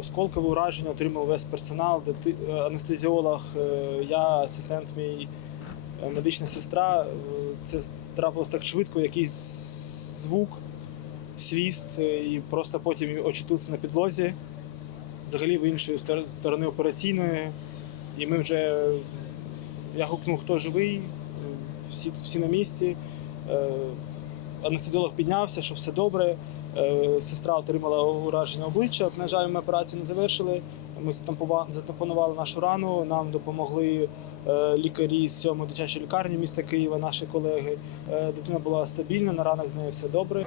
осколкове ураження отримав весь персонал, е, анестезіолог, е, я, асистент мій, е, медична сестра. Це трапилось так швидко, якийсь звук, свіст, і просто потім очутилися на підлозі, взагалі в іншої сторони операційної. І ми вже я гукнув, хто живий, всі, всі на місці. Анестезіолог піднявся, що все добре. Е, Сестра отримала ураження обличчя. На жаль, ми операцію не завершили. Ми затампонували нашу рану. Нам допомогли е, лікарі з 7 дитячої лікарні міста Києва, наші колеги. Е, Дитина була стабільна, на ранах з нею все добре.